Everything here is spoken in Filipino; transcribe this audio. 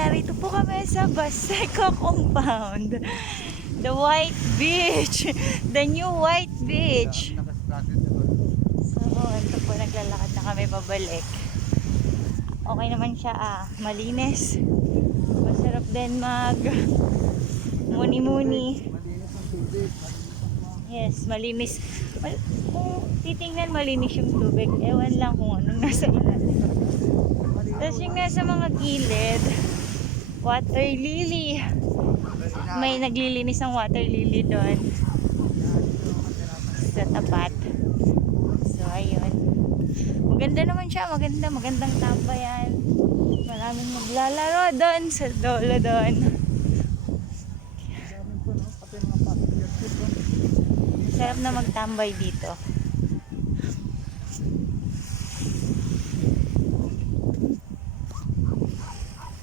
narito po kami sa Baseco Compound. The White Beach. The new White Beach. So, ito po, naglalakad na kami pabalik. Okay naman siya, malinis. Masarap din mag muni-muni. Yes, malinis. Kung titingnan malinis yung tubig, ewan lang kung anong nasa ilalim. Tapos yung nasa mga gilid, water lily. May naglilinis ng water lily doon sa tapat. So, ayun. Maganda naman siya. Magandang tambayan. Maraming maglalaro doon sa dolo doon. Sarap na magtambay dito.